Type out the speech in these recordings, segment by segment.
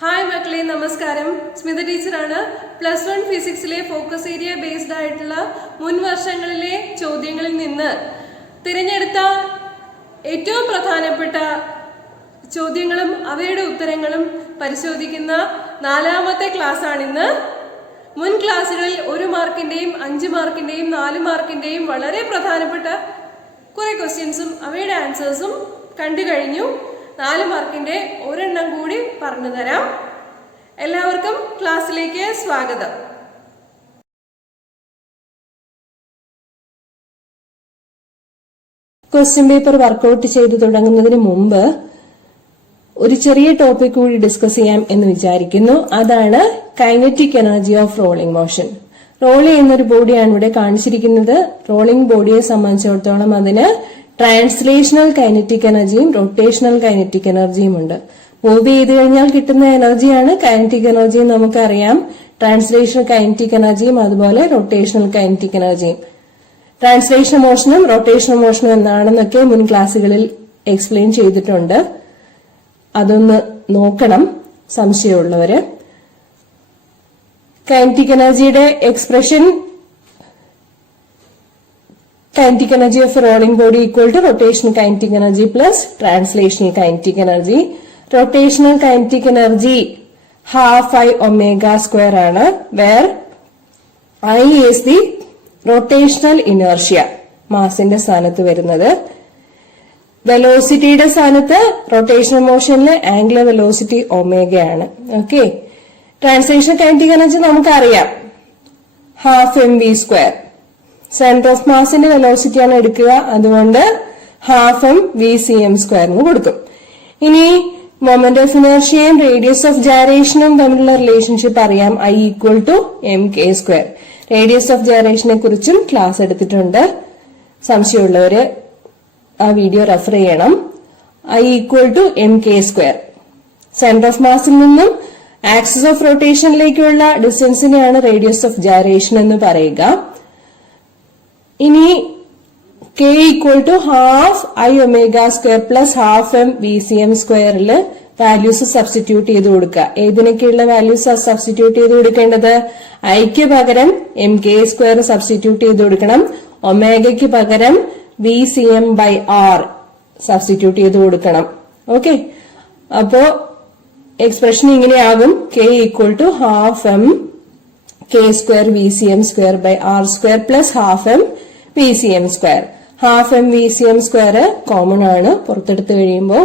Hi മക്കളെ, നമസ്കാരം. സ്മിത ടീച്ചറാണ്. +1 ഫിസിക്സിലെ ഫോക്കസ് ഏരിയ ബേസ്ഡ് ആയിട്ടുള്ള മുൻ വർഷങ്ങളിലെ ചോദ്യങ്ങളിൽ നിന്ന് തിരഞ്ഞെടുത്ത ഏറ്റവും പ്രധാനപ്പെട്ട ചോദ്യങ്ങളും അവയുടെ ഉത്തരങ്ങളും പരിശോധിക്കുന്ന 4ാമത്തെ ക്ലാസ് ആണിന്ന്. മുൻ ക്ലാസ്സുകളിൽ 1 മാർക്കിന്റെയും 5 മാർക്കിന്റെയും 4 മാർക്കിന്റെയും വളരെ പ്രധാനപ്പെട്ട കുറെ ക്വസ്റ്റ്യൻസും അവയുടെ ആൻസേഴ്സും കണ്ടു കഴിഞ്ഞു. 4 മാർക്കിന്റെ ഒരെണ്ണം കൂടി പറഞ്ഞു തരാം. എല്ലാവർക്കും ക്ലാസ്സിലേക്ക് സ്വാഗതം. ക്വസ്റ്റ്യൻ പേപ്പർ വർക്കൗട്ട് ചെയ്തു തുടങ്ങുന്നതിന് മുമ്പ് ഒരു ചെറിയ ടോപ്പിക് കൂടി ഡിസ്കസ് ചെയ്യാം എന്ന് വിചാരിക്കുന്നു. അതാണ് kinetic energy of rolling motion. Roll ചെയ്യുന്നൊരു ബോഡിയാണ് ഇവിടെ കാണിച്ചിരിക്കുന്നത്. റോളിംഗ് ബോഡിയെ സംബന്ധിച്ചിടത്തോളം അതിന് ട്രാൻസ്ലേഷണൽ കൈനറ്റിക് എനർജിയും റൊട്ടേഷണൽ കൈനറ്റിക് എനർജിയും ഉണ്ട്. മൂവ് ചെയ്ത് കഴിഞ്ഞാൽ കിട്ടുന്ന എനർജിയാണ് കൈനറ്റിക് എനർജി എന്ന് നമുക്കറിയാം. ട്രാൻസ്ലേഷണൽ കൈനറ്റിക് എനർജിയും അതുപോലെ റൊട്ടേഷണൽ കൈനറ്റിക് എനർജിയും. ട്രാൻസ്ലേഷണൽ മോഷനും റൊട്ടേഷണൽ മോഷനും എന്താണെന്നൊക്കെ മുൻ ക്ലാസ്സുകളിൽ എക്സ്പ്ലെയിൻ ചെയ്തിട്ടുണ്ട്. അതൊന്ന് നോക്കണം സംശയമുള്ളവര്. കൈനറ്റിക് എനർജിയുടെ expression kinetic energy of a rolling body equal to rotational kinetic energy plus translational kinetic energy. Rotational kinetic energy half I omega square ആണ്, where I is the rotational inertia, മാസിന്റെ സ്ഥാനത്ത് വരുന്നത്. വെലോസിറ്റിയുടെ സ്ഥാനത്ത് റൊട്ടേഷണൽ മോഷനിലെ angular velocity ഒമേഗയാണ്. Okay, translational kinetic energy നമുക്കറിയാം, half mv². Centre of മാസിന്റെ വെലോസിറ്റിയാണ് എടുക്കുക, അതുകൊണ്ട് ഹാഫ് mvcm² എന്ന് കൊടുക്കും. ഇനി മൊമെന്റ് ഓഫ് ഇനർഷ്യയും റേഡിയസ് ഓഫ് ജൈറേഷനും തമ്മിലുള്ള റിലേഷൻഷിപ്പ് അറിയാം, I equal to mk². Radius of ജൈറേഷനെ കുറിച്ചും ക്ലാസ് എടുത്തിട്ടുണ്ട്. സംശയമുള്ളവര് ആ വീഡിയോ റെഫർ ചെയ്യണം. I equal to mk². Centre of മാസിൽ നിന്നും ആക്സിസ് ഓഫ് റൊട്ടേഷനിലേക്കുള്ള ഡിസ്റ്റൻസിനെയാണ് റേഡിയസ് ഓഫ് ജൈറേഷൻ എന്ന് പറയുക. ഇനി k equal to half I omega² plus half mvcm²ല് വാല്യൂസ് സബ്സ്റ്റിറ്റ്യൂട്ട് ചെയ്ത് കൊടുക്കുക. ഏതിനൊക്കെയുള്ള വാല്യൂസ് സബ്സ്റ്റിറ്റ്യൂട്ട് ചെയ്ത് കൊടുക്കേണ്ടത്? ഐക്ക് പകരം mk² സബ്സ്റ്റിറ്റ്യൂട്ട് ചെയ്ത് കൊടുക്കണം, ഒമേഗയ്ക്ക് പകരം vcm/r സബ്സ്റ്റിറ്റ്യൂട്ട് ചെയ്ത് കൊടുക്കണം. ഓക്കെ, അപ്പോ എക്സ്പ്രഷൻ ഇങ്ങനെയാകും, k equal to half mk² vcm²/r² plus half mvcm². Half mvcm² common ആണ്, പുറത്തെടുത്ത് കഴിയുമ്പോൾ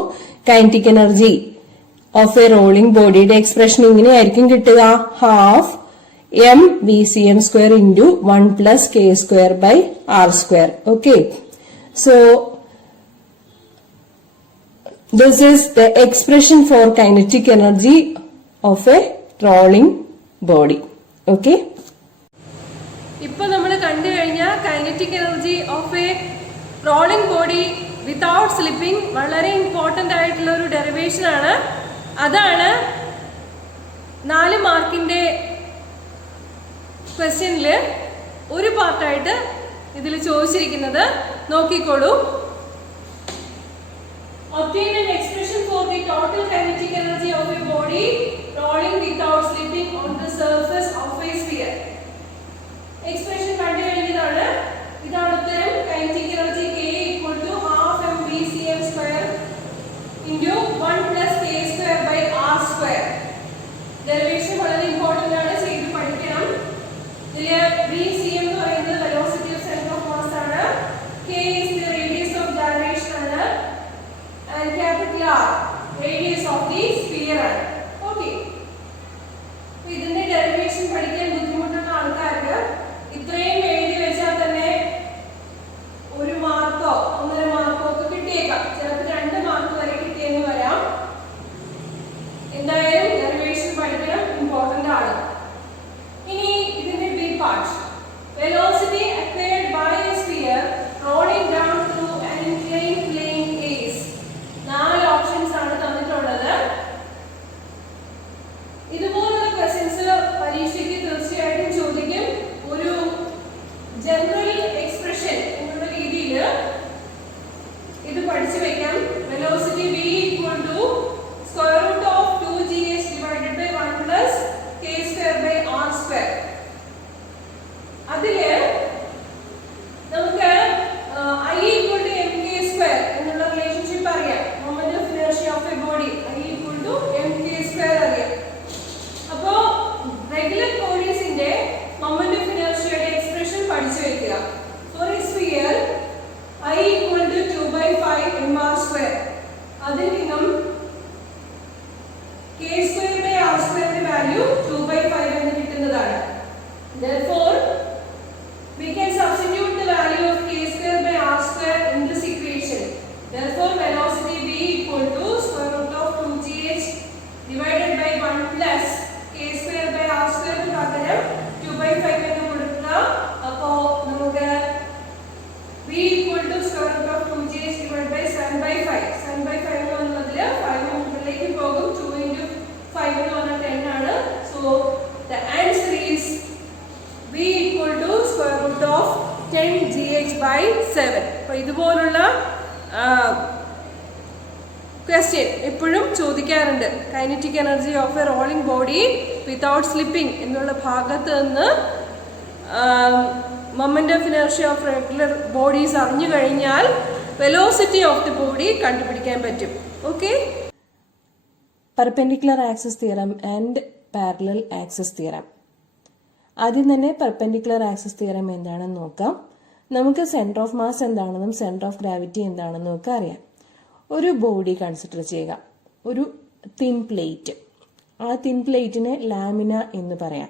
kinetic energy of a rolling ബോഡിയുടെ എക്സ്പ്രഷൻ ഇങ്ങനെയായിരിക്കും കിട്ടുക, half mvcm² into 1 plus k²/r². Okay, so this is the expression for kinetic energy of a rolling body. Okay, ഇപ്പൊ നമ്മൾ കണ്ടു കഴിഞ്ഞ kinetic energy of a rolling body without slipping വളരെ important ആയിട്ടുള്ള ഒരു ഡെറിവേഷൻ ആണ്. അതാണ് 4 മാർക്കിന്റെ ക്വസ്റ്റ്യനില് ഒരു പാർട്ടായിട്ട് ഇതിൽ ചോദിച്ചിരിക്കുന്നത്. നോക്കിക്കോളൂ. Obtain an expression for the total kinetic energy of a body rolling without slipping on the surface of a sphere. Expression കണ്ടു കഴിഞ്ഞതാണ്. ഇതാണ് ഉത്തരം. kinetic energy k equal to half mvcm² into 1 plus k²/r². Derivation വളരെ important ആണ്, ചെയ്ത് പഠിക്കണം. ഇതിലെ vcm എന്ന് പറയുന്നത് velocity of centre of mass ആണ്, k is the radius of gyration ആണ്, and capital R radius of the sphere ആണ്. ഓക്കെ, ഇതിന്റെ ഡെറിവേഷൻ പഠിക്കാൻ k square by r square value 2/5 എന്ന് കിട്ടുന്നതാണ്. Therefore, we can substitute the value of k square by r square in this equation. Therefore, velocity v equal to square root of 2gh divided by 1 plus k square by r square ന് പകരം 2/5 എന്ന് കൊടുക്കുക. അപ്പോൾ നമുക്ക് v equal to square root of 2gh divided by 7/5. 7/5 എന്ന് പറഞ്ഞതിൽ 5 മുകളിലേക്ക് പോകും. 2 into 5 എന്ന് പറഞ്ഞാൽ 10 ആണ്. So the answer is v equal to square root of 10gh by 7. അപ്പോൾ ഇതുപോലുള്ള ക്വസ്റ്റ്യൻ എപ്പോഴും ചോദിക്കാറുണ്ട്. Kinetic energy of a rolling body without slipping എന്നുള്ള ഭാഗത്ത് നിന്ന് moment of inertia of regular bodies അറിഞ്ഞു കഴിഞ്ഞാൽ വെലോസിറ്റി ഓഫ് ദി ബോഡി കണ്ടുപിടിക്കാൻ പറ്റും. Okay, perpendicular axis theorem and parallel axis theorem. ആദ്യം തന്നെ പെർപെൻഡിക്കുലർ ആക്സിസ് തിയറം എന്താണെന്ന് നോക്കാം. നമുക്ക് സെന്റർ ഓഫ് മാസ് എന്താണെന്നും സെന്റർ ഓഫ് ഗ്രാവിറ്റി എന്താണെന്നും ഒക്കെ അറിയാം. ഒരു ബോഡി കൺസിഡർ ചെയ്യുക, ഒരു തിൻ പ്ലേറ്റ്. ആ തിൻ പ്ലേറ്റിനെ ലാമിന എന്ന് പറയാം.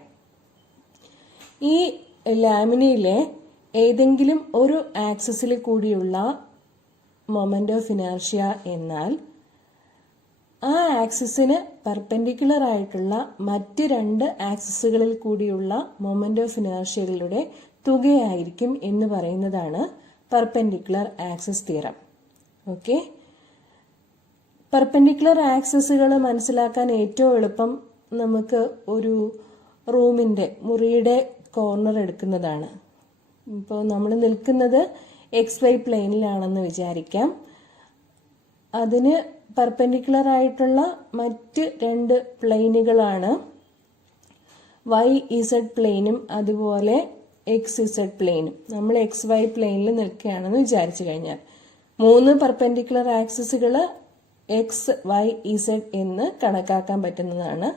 ഈ ലാമിനയിലെ ഏതെങ്കിലും ഒരു ആക്സിസിൽ കൂടിയുള്ള മൊമെന്റ് ഓഫ് ഇനർഷ്യ എന്നാൽ ആ ആക്സിസിന് പെർപെൻഡിക്കുലർ ആയിട്ടുള്ള മറ്റ് രണ്ട് ആക്സിസുകളിൽ കൂടിയുള്ള മൊമെന്റ് ഓഫ് ഇനർഷ്യകളുടെ തുകയായിരിക്കും എന്ന് പറയുന്നതാണ് perpendicular axis theorem. Okay, perpendicular ആക്സിസുകൾ മനസ്സിലാക്കാൻ ഏറ്റവും എളുപ്പം നമുക്ക് ഒരു മുറിയുടെ കോർണർ എടുക്കുന്നതാണ്. ഇപ്പോൾ നമ്മൾ നിൽക്കുന്നത് XY പ്ലെയിനിലാണെന്ന് വിചാരിക്കാം. അതിന് പെർപെൻഡിക്കുലർ ആയിട്ടുള്ള മറ്റ് രണ്ട് പ്ലെയിനുകളാണ് YZ പ്ലെയിനും അതുപോലെ XZ പ്ലെയിനും. നമ്മൾ XY പ്ലെയിനിൽ നിൽക്കുകയാണെന്ന് വിചാരിച്ചു കഴിഞ്ഞാൽ 3 പെർപെൻഡിക്കുലർ ആക്സിസുകൾ XYZ എന്ന് കണക്കാക്കാൻ പറ്റുന്നതാണ്.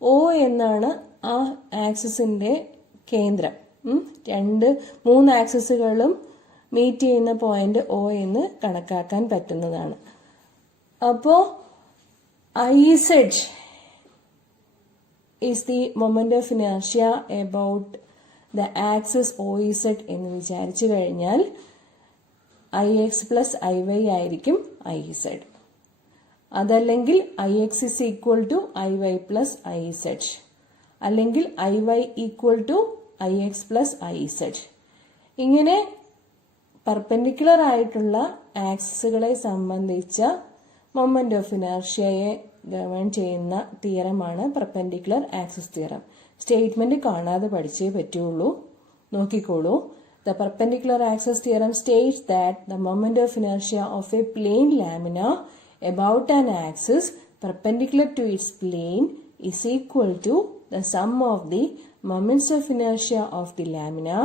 O എന്നാണ് ആ ആക്സിസിന്റെ കേന്ദ്രം. 3 ആക്സിസുകളും മീറ്റ് ചെയ്യുന്ന പോയിന്റ് O എന്ന് കണക്കാക്കാൻ പറ്റുന്നതാണ്. അപ്പോ IZ is the moment of inertia about the axis OZ എന്ന് വിചാരിച്ചു കഴിഞ്ഞാൽ IX plus IY ആയിരിക്കും IZ. അതല്ലെങ്കിൽ IX is equal to IY plus IZ, അല്ലെങ്കിൽ IY equal to IX plus IZ. ഇങ്ങനെ പെർപെൻഡിക്കുലർ ആയിട്ടുള്ള ആക്സിസുകളെ സംബന്ധിച്ച മൊമെന്റ് ഓഫ് ഇനർഷ്യയെ ഗവേൺ ചെയ്യുന്ന തിയറമാണ് പെർപെൻഡിക്കുലർ ആക്സിസ് തിയറം. സ്റ്റേറ്റ്മെന്റ് കാണാതെ പഠിച്ചേ പറ്റുള്ളൂ. നോക്കിക്കോളൂ. The perpendicular axis theorem states that the moment of inertia of a plane lamina about an axis perpendicular to its plane is equal to the sum of the moments of inertia of the lamina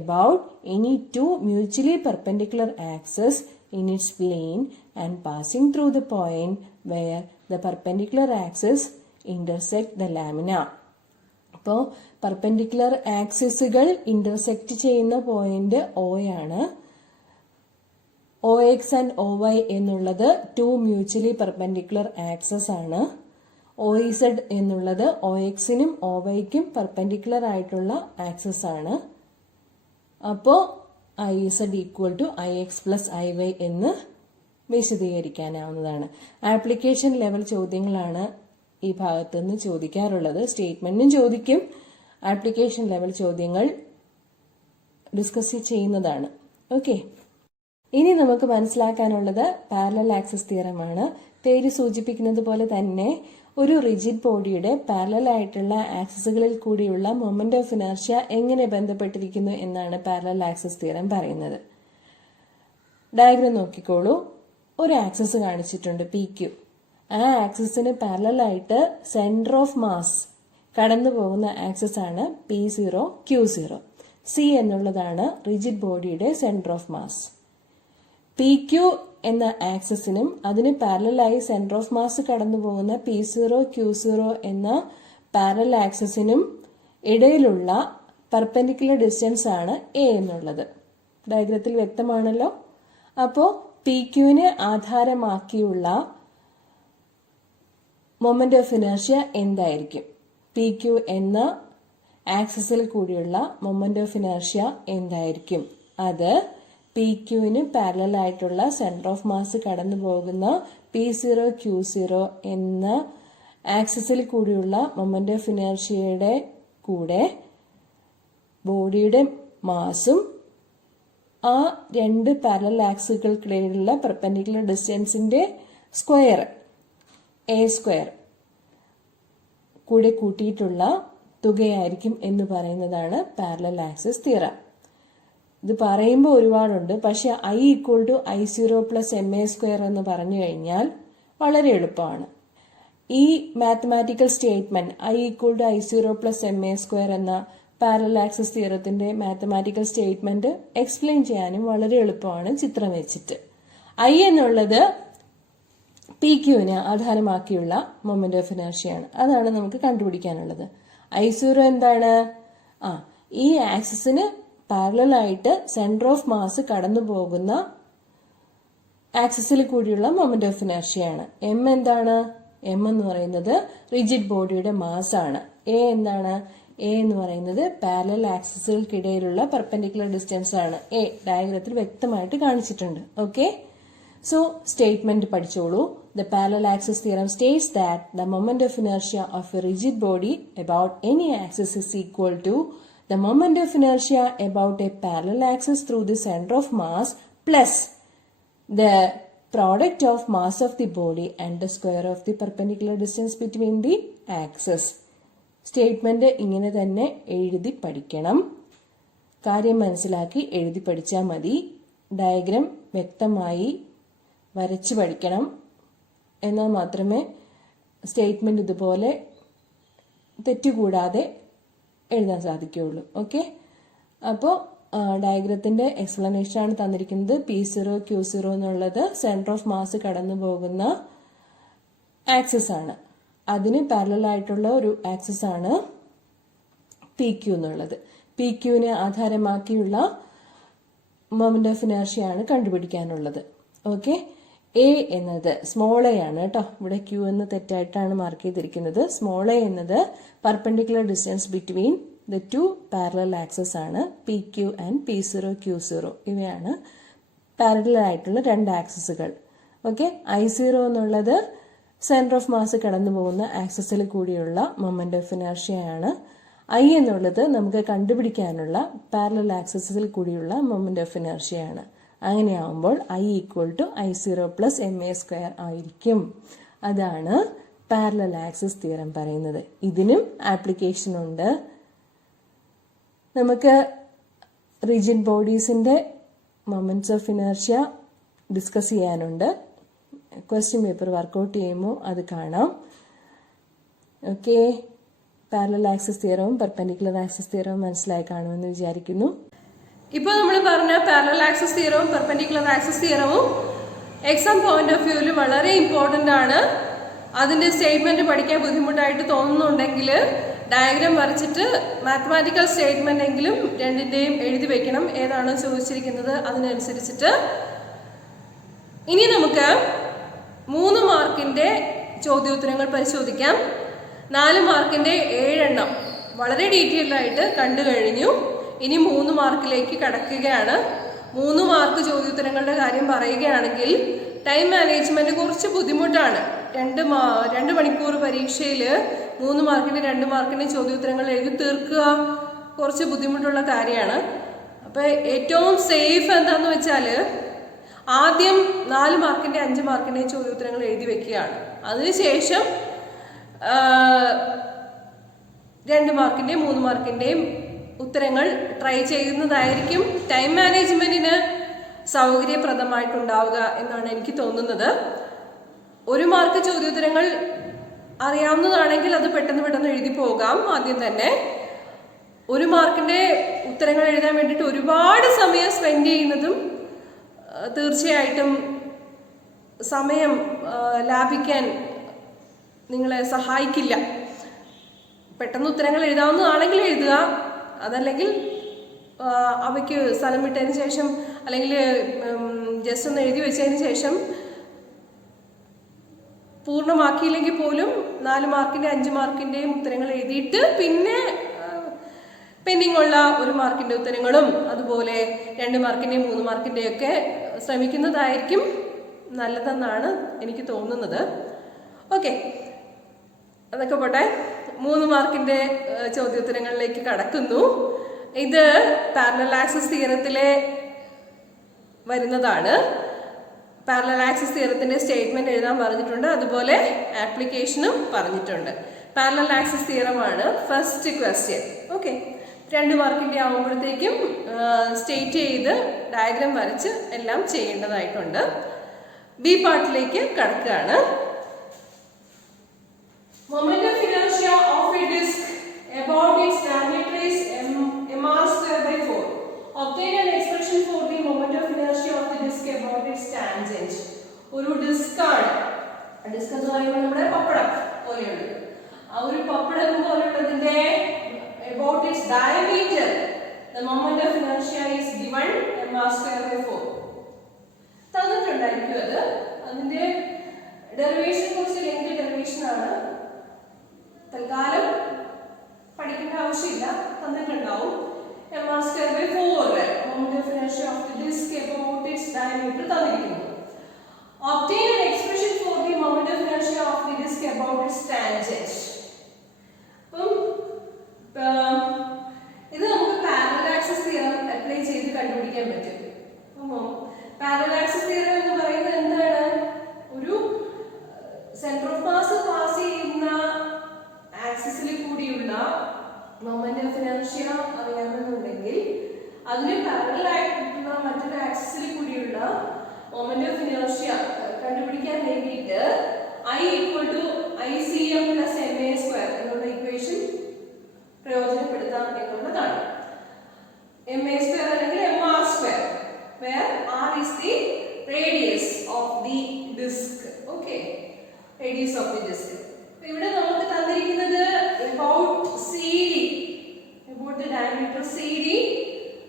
about any two mutually perpendicular axes in its plane and passing through the point where the perpendicular axes intersect the lamina. അപ്പോൾ perpendicular ആക്സിസുകൾ intersect ചെയ്യുന്ന point O ആണ്. OX and OY എന്നുള്ളത് 2 mutually perpendicular access ആണ്. OZ എന്നുള്ളത് OXനും OYക്കും perpendicular ആയിട്ടുള്ള access ആണ്. അപ്പോൾ IZ equal to IX plus IY എന്ന് വിശദീകരിക്കാനാവുന്നതാണ്. ആപ്ലിക്കേഷൻ ലെവൽ ചോദ്യങ്ങളാണ് ഈ ഭാഗത്ത് നിന്ന് ചോദിക്കാറുള്ളത്. സ്റ്റേറ്റ്മെന്റും ചോദിക്കും. ആപ്ലിക്കേഷൻ ലെവൽ ചോദ്യങ്ങൾ ഡിസ്കസ് ചെയ്യുന്നതാണ്. ഓക്കെ, ഇനി നമുക്ക് മനസ്സിലാക്കാനുള്ളത് പാരലൽ ആക്സിസ് തിയറമാണ്. പേര് സൂചിപ്പിക്കുന്നത് പോലെ തന്നെ ഒരു റിജിഡ് ബോഡിയുടെ പാരലൽ ആയിട്ടുള്ള ആക്സിസുകളിൽ കൂടിയുള്ള മൊമെന്റ് ഓഫ് ഇനർഷ്യ എങ്ങനെ ബന്ധപ്പെട്ടിരിക്കുന്നു എന്നാണ് പാരലൽ ആക്സിസ് തിയറം പറയുന്നത്. ഡയഗ്രം നോക്കിക്കോളൂ. ഒരു ആക്സിസ് കാണിച്ചിട്ടുണ്ട് PQ. ആ ആക്സിസിന് പാരലൽ ആയിട്ട് സെന്റർ ഓഫ് മാസ് കടന്നു പോകുന്ന ആക്സിസ് ആണ് P0 Q0. C എന്നുള്ളതാണ് റിജിഡ് ബോഡിയുടെ സെന്റർ ഓഫ് മാസ്. PQ എന്ന ആക്സിസിനും അതിന് പാരലലായി സെന്റർ ഓഫ് മാസ് കടന്നു പോകുന്ന P0 Q0 എന്ന പാരലൽ ആക്സിസിനും ഇടയിലുള്ള പെർപെൻഡിക്കുലർ ഡിസ്റ്റൻസ് ആണ് A എന്നുള്ളത്. ഡയഗ്രത്തിൽ വ്യക്തമാണല്ലോ. അപ്പോൾ PQവിനെ ആധാരമാക്കിയുള്ള മൊമെന്റ് ഓഫ് ഇനർഷ്യ എന്തായിരിക്കും? പി ക്യു എന്ന ആക്സിസിൽ കൂടിയുള്ള മൊമെന്റ് ഓഫ് ഇനർഷ്യ എന്തായിരിക്കും? അത് പി ക്യുവിന് പാരലൽ ആയിട്ടുള്ള സെന്റർ ഓഫ് മാസ് കടന്നു പോകുന്ന P0 Q0 എന്ന ആക്സിസിൽ കൂടിയുള്ള മൊമെന്റ് ഓഫ് ഇനർഷ്യയുടെ കൂടെ ബോഡിയുടെ മാസും ആ രണ്ട് പാരലൽ ആക്സിസുകൾക്കിടയിലുള്ള പെർപെൻഡിക്കുലർ ഡിസ്റ്റൻസിന്റെ സ്ക്വയർ A² കൂടെ കൂട്ടിയിട്ടുള്ള തുകയായിരിക്കും എന്ന് പറയുന്നതാണ് പാരലൽ ആക്സിസ് തിയറം. ഇത് പറയുമ്പോൾ ഒരുപാടുണ്ട്, പക്ഷെ I = I0 + MA² എന്ന് പറഞ്ഞു കഴിഞ്ഞാൽ വളരെ എളുപ്പമാണ്. ഈ mathematical statement I = I0 + MA² എന്ന പാരലൽ ആക്സിസ് തിയറത്തിന്റെ മാത്തമാറ്റിക്കൽ സ്റ്റേറ്റ്മെന്റ് എക്സ്പ്ലെയിൻ ചെയ്യാനും വളരെ എളുപ്പമാണ് ചിത്രം വെച്ചിട്ട്. I എന്നുള്ളത് പി ക്യുവിനെ ആധാരമാക്കിയുള്ള മൊമെന്റ് ഓഫ് ഇനർഷ്യയാണ്. അതാണ് നമുക്ക് കണ്ടുപിടിക്കാനുള്ളത്. I0 എന്താണ്? ഈ ആക്സിസിന് പാരലൽ ആയിട്ട് സെന്റർ ഓഫ് മാസ് കടന്നു പോകുന്ന ആക്സിസിൽ കൂടിയുള്ള മൊമെന്റ് ഓഫ് ഇനർഷ്യയാണ്. M എന്താണ്? M എന്ന് പറയുന്നത് റിജിഡ് ബോഡിയുടെ മാസ് ആണ്. A എന്താണ്? A എന്ന് പറയുന്നത് പാരലൽ ആക്സിസുകൾക്കിടയിലുള്ള പെർപെൻഡിക്കുലർ ഡിസ്റ്റൻസ് ആണ്. A ഡയഗ്രത്തിൽ വ്യക്തമായിട്ട് കാണിച്ചിട്ടുണ്ട്. ഓക്കെ, സോ സ്റ്റേറ്റ്മെന്റ് പഠിച്ചോളൂ. The parallel axis theorem states that the moment of inertia of a rigid body about any axis is equal to the moment of inertia about a parallel axis through the center of mass plus the product of mass of the body and the square of the perpendicular distance between the axes. Statement ഇങ്ങനെ തന്നെ എഴുതി പഠിക്കണം. കാര്യം മനസ്സിലാക്കി എഴുതി പഠിച്ചാൽ മതി. Diagram വ്യക്തമായി വരച്ച് പഠിക്കണം. എന്നാൽ മാത്രമേ സ്റ്റേറ്റ്മെന്റ് ഇതുപോലെ തെറ്റുകൂടാതെ എഴുതാൻ സാധിക്കുകയുള്ളൂ. ഓക്കെ, അപ്പോൾ ഡയഗ്രത്തിന്റെ എക്സ്പ്ലനേഷൻ ആണ് തന്നിരിക്കുന്നത്. P0 Q0 എന്നുള്ളത് സെന്റർ ഓഫ് മാസ് കടന്നു പോകുന്ന ആക്സിസ് ആണ്. അതിന് പാരലൽ ആയിട്ടുള്ള ഒരു ആക്സിസ് ആണ് പി ക്യു എന്നുള്ളത്. പി ക്യുവിനെ ആധാരമാക്കിയുള്ള മൊമെന്റ് ഓഫ് ഇനർഷ്യയാണ് കണ്ടുപിടിക്കാനുള്ളത്. ഓക്കെ, എ എന്നത് സ്മോൾ എ ആണ് കേട്ടോ. ഇവിടെ ക്യൂ എന്ന് തെറ്റായിട്ടാണ് മാർക്ക് ചെയ്തിരിക്കുന്നത്. സ്മോൾ എ എന്നത് perpendicular distance between the two parallel axes ആണ്. P Q and P0 Q0 ഇവയാണ് പാരലൽ ആയിട്ടുള്ള രണ്ട് ആക്സസുകൾ. ഓക്കെ, I0 എന്നുള്ളത് സെന്റർ ഓഫ് മാസ് കടന്നു പോകുന്ന ആക്സസിൽ കൂടിയുള്ള മൊമെന്റ് ഓഫ് ഇനർഷ്യയാണ്. I എന്നുള്ളത് നമുക്ക് കണ്ടുപിടിക്കാനുള്ള പാരലൽ ആക്സസിൽ കൂടിയുള്ള moment of ഇനർഷ്യയാണ്. അങ്ങനെയാവുമ്പോൾ I = I0 + MA² ആയിരിക്കും. അതാണ് പാരലൽ ആക്സിസ് തിയറം പറയുന്നത്. ഇതിനും ആപ്ലിക്കേഷൻ ഉണ്ട്. നമുക്ക് റിജിഡ് ബോഡീസിന്റെ മൊമെന്റ്സ് ഓഫ് ഇനർഷ്യ ഡിസ്കസ് ചെയ്യാനുണ്ട്. ക്വസ്റ്റ്യൻ പേപ്പർ വർക്കൗട്ട് ചെയ്യുമ്പോൾ അത് കാണാം. ഓക്കെ, പാരലൽ ആക്സിസ് തിയറവും പെർപെൻഡിക്കുലർ ആക്സിസ് തിയറവും മനസ്സിലായി കാണുമെന്ന് വിചാരിക്കുന്നു. ഇപ്പോൾ നമ്മൾ പറഞ്ഞ പാരലൽ ആക്സിസ് തിയറവും പെർപെൻഡിക്കുലർ ആക്സിസ് തിയറവും എക്സാം പോയിന്റ് ഓഫ് വ്യൂവിൽ വളരെ ഇമ്പോർട്ടൻ്റ് ആണ്. അതിൻ്റെ സ്റ്റേറ്റ്മെന്റ് പഠിക്കാൻ ബുദ്ധിമുട്ടായിട്ട് തോന്നുന്നുണ്ടെങ്കിൽ ഡയഗ്രാം വരച്ചിട്ട് മാത്തമാറ്റിക്കൽ സ്റ്റേറ്റ്മെന്റ് എങ്കിലും രണ്ടിൻ്റെയും എഴുതി വെക്കണം. ഏതാണോ ചോദിച്ചിരിക്കുന്നത് അതിനനുസരിച്ചിട്ട്. ഇനി നമുക്ക് 3 മാർക്കിന്റെ ചോദ്യോത്തരങ്ങൾ പരിശോധിക്കാം. 4 മാർക്കിന്റെ 7 എണ്ണം വളരെ ഡീറ്റെയിൽഡ് ആയിട്ട് കണ്ടു കഴിഞ്ഞു. ഇനി 3 മാർക്കിലേക്ക് കടക്കുകയാണ്. 3 മാർക്ക് ചോദ്യോത്തരങ്ങളുടെ കാര്യം പറയുകയാണെങ്കിൽ ടൈം മാനേജ്മെന്റ് കുറച്ച് ബുദ്ധിമുട്ടാണ്. 2 മണിക്കൂർ പരീക്ഷയിൽ 3 മാർക്കിന്റെ 2 മാർക്കിന്റെ ചോദ്യോത്തരങ്ങൾ എഴുതി തീർക്കുക കുറച്ച് ബുദ്ധിമുട്ടുള്ള കാര്യമാണ്. അപ്പൊ ഏറ്റവും സേഫ് എന്താന്ന് വെച്ചാൽ ആദ്യം 4 മാർക്കിന്റെ 5 മാർക്കിന്റെ ചോദ്യോത്തരങ്ങൾ എഴുതി വെക്കുകയാണ്. അതിനുശേഷം 2 മാർക്കിന്റെയും 3 മാർക്കിന്റെയും ഉത്തരങ്ങൾ ട്രൈ ചെയ്യുന്നതായിരിക്കും ടൈം മാനേജ്മെന്റിന് സൗകര്യപ്രദമായിട്ടുണ്ടാവുക എന്നാണ് എനിക്ക് തോന്നുന്നത്. 1 മാർക്ക് ചോദ്യോത്തരങ്ങൾ അറിയാവുന്നതാണെങ്കിൽ അത് പെട്ടെന്ന് എഴുതി പോകാം. ആദ്യം തന്നെ 1 മാർക്കിന്റെ ഉത്തരങ്ങൾ എഴുതാൻ വേണ്ടിയിട്ട് ഒരുപാട് സമയം സ്പെൻഡ് ചെയ്യുന്നതും തീർച്ചയായിട്ടും സമയം ലാഭിക്കാൻ നിങ്ങളെ സഹായിക്കില്ല. പെട്ടെന്ന് ഉത്തരങ്ങൾ എഴുതാവുന്നതാണെങ്കിൽ എഴുതുക. അതല്ലെങ്കിൽ അവയ്ക്ക് സ്ഥലം വിട്ടതിന് ശേഷം അല്ലെങ്കിൽ ജസ്റ്റ് ഒന്ന് എഴുതി വെച്ചതിന് ശേഷം പൂർണ്ണമാക്കിയില്ലെങ്കിൽ പോലും 4 മാർക്കിൻ്റെ 5 മാർക്കിൻ്റെയും ഉത്തരങ്ങൾ എഴുതിയിട്ട് പിന്നെ പെൻഡിങ് ഉള്ള 1 മാർക്കിൻ്റെ ഉത്തരങ്ങളും അതുപോലെ 2 മാർക്കിൻ്റെയും 3 മാർക്കിൻ്റെയും ഒക്കെ ശ്രമിക്കുന്നതായിരിക്കും നല്ലതെന്നാണ് എനിക്ക് തോന്നുന്നത്. ഓക്കെ, അതൊക്കെ പോട്ടെ. 3 മാർക്കിൻ്റെ ചോദ്യോത്തരങ്ങളിലേക്ക് കടക്കുന്നു. ഇത് പാരലൽ ആക്സിസ് തിയറത്തിലെ വരുന്നതാണ്. പാരലൽ ആക്സിസ് തിയറത്തിന്റെ സ്റ്റേറ്റ്മെന്റ് എഴുതാൻ പറഞ്ഞിട്ടുണ്ട്, അതുപോലെ ആപ്ലിക്കേഷനും പറഞ്ഞിട്ടുണ്ട്. പാരലൽ ആക്സിസ് തിയറമാണ് ഫസ്റ്റ് ക്വസ്റ്റ്യൻ. ഓക്കെ, 2 മാർക്കിന്റെ ആവുമ്പോഴത്തേക്കും സ്റ്റേറ്റ് ചെയ്ത് ഡയഗ്രാം വരച്ച് എല്ലാം ചെയ്യേണ്ടതായിട്ടുണ്ട്. ബി പാർട്ടിലേക്ക് കടക്കുകയാണ്. Moment of inertia of a disc about its diameter is mr²/4. Obtain an expression for the moment of inertia of the disk about its tangent. ഒരു disk ആണ്. ഡിസ്ക് എന്ന് പറയുമ്പോൾ നമ്മുടെ പപ്പടം പോലെയുള്ളത്. ആ ഒരു പപ്പടം പോലെയുള്ളതിന്റെ about its diameter, the moment of inertia is given mr²/4. തന്നിട്ടുണ്ടായിരിക്കും അത്. അതിന്റെ derivation കുറച്ച് ലെങ്ത് ഡെറിവേഷൻ ആണ്. തൽക്കാലം പഠിക്കേണ്ട ആവശ്യമില്ല, തന്നിട്ടുണ്ടാവും. mr²/4 moment of inertia of the disk about its diameter തന്നിരിക്കുന്നു. Obtain an expression for the moment of inertia of the disk about its tangent. ഇത് നമുക്ക് പാരലൽ ആക്സിസ് തിയറം അപ്ലൈ ചെയ്ത് കണ്ടുപിടിക്കാൻ പറ്റും. പാരലൽ ആക്സിസ് തിയറം എന്ന് പറയുന്നത് എന്താണ്? ഒരു സെന്റർ ഓഫ് മാസ് പാസ് ചെയ്യുന്ന ആക്സിസിൽ കൂടിയുള്ള മൊമെന്റ് ഓഫ് ഇനർഷ്യ അറിയാമെന്നുണ്ടെങ്കിൽ അതിന് പാരലൽ ആയിട്ടുള്ള മറ്റൊരു ആക്സിസിൽ കൂടിയുള്ള മൊമെന്റ് ഓഫ് ഇനർഷ്യ കണ്ടുപിടിക്കാൻ വേണ്ടിയിട്ട് I = ICM + ma² എന്നുള്ള ഇക്വേഷൻ പ്രയോജനപ്പെടുത്താം എന്നുള്ളതാണ്. ma² അല്ലെങ്കിൽ mr², where r is the radius of the disk. Okay, radius of the disk. ഇവിടെ നമുക്ക് തന്നിരിക്കുന്നത് about CD, about the diameter CD,